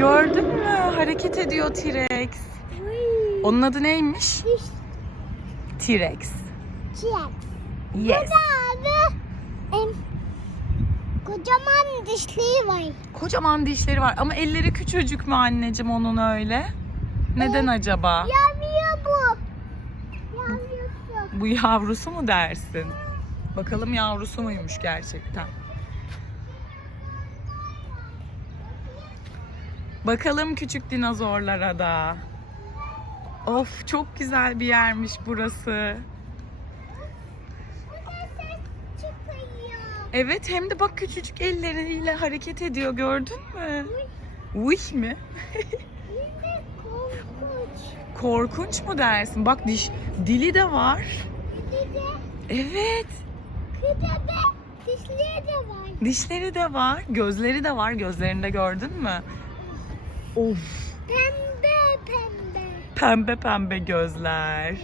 Gördün mü? Hareket ediyor T-Rex. Onun adı neymiş? T-Rex. çiğek. Yes. Abi. Em, kocaman dişleri var. Kocaman dişleri var ama elleri küçücük mü anneciğim onun öyle? Neden acaba? Yavruyor bu. Yavrusu. Bu yavrusu mu dersin? Bakalım yavrusu muymuş gerçekten? Bakalım küçük dinozorlara da. Of çok güzel bir yermiş burası. Evet hem de bak küçücük elleriyle hareket ediyor gördün mü? Uy mi? Korkunç. Korkunç mu dersin? Bak diş dili de var. Evet. dişleri de var. Dişleri de var, gözleri de var. Gözlerini de gördün mü? Of, Pembe pembe. pembe pembe gözler.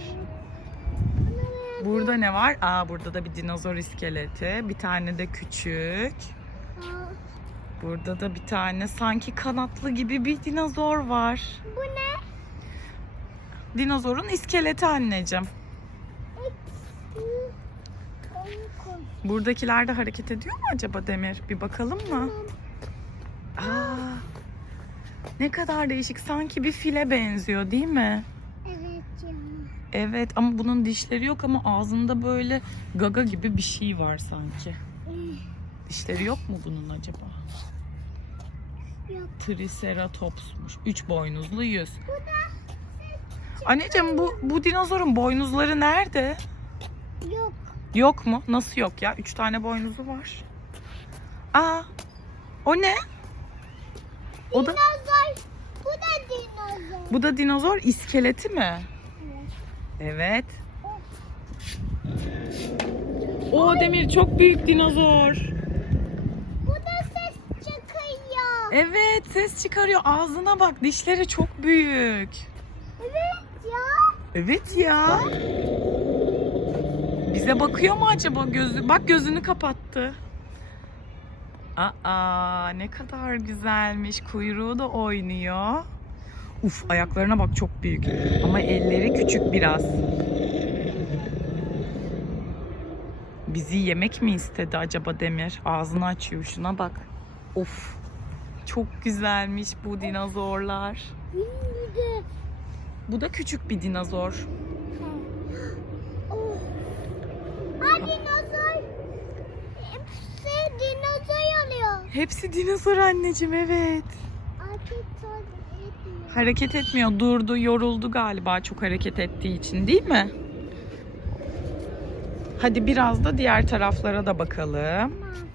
Burada ne var? Aa burada da bir dinozor iskeleti. Bir tane de küçük. Burada da bir tane sanki kanatlı gibi bir dinozor var. Bu ne? Dinozorun iskeleti anneciğim. Buradakiler de hareket ediyor mu acaba Demir? Bir bakalım mı? Aa, ne kadar değişik. Sanki bir file benziyor değil mi? Evet ya. Evet ama bunun dişleri yok ama ağzında böyle gaga gibi bir şey var sanki. Dişleri yok mu bunun acaba? Yok. Triceratops'muş. Üç boynuzlu yüz. Anneciğim bu, bu dinozorun boynuzları nerede? Yok. Yok mu? Nasıl yok ya? Üç tane boynuzu var. Aa, o ne? O da, Dinozor. Bu da dinozor. bu da dinozor iskeleti mi? Evet. Evet. O Demir çok büyük dinozor. Bu da ses çıkıyor. Evet ses çıkarıyor. Ağzına bak dişleri çok büyük. Evet ya. Evet ya. Bize bakıyor mu acaba gözü? Bak gözünü kapattı. Aa ne kadar güzelmiş. Kuyruğu da oynuyor. Uf ayaklarına bak çok büyük. Ama elleri küçük biraz. Bizi yemek mi istedi acaba Demir? Ağzını açıyor şuna bak. Of. Çok güzelmiş bu dinozorlar. Bu da küçük bir dinozor. Oh. Aa dinozor. Hepsi dinozor oluyor. Hepsi dinozor anneciğim evet. Hareket etmiyor. Durdu, yoruldu galiba çok hareket ettiği için değil mi? Hadi biraz da diğer taraflara da bakalım. Tamam.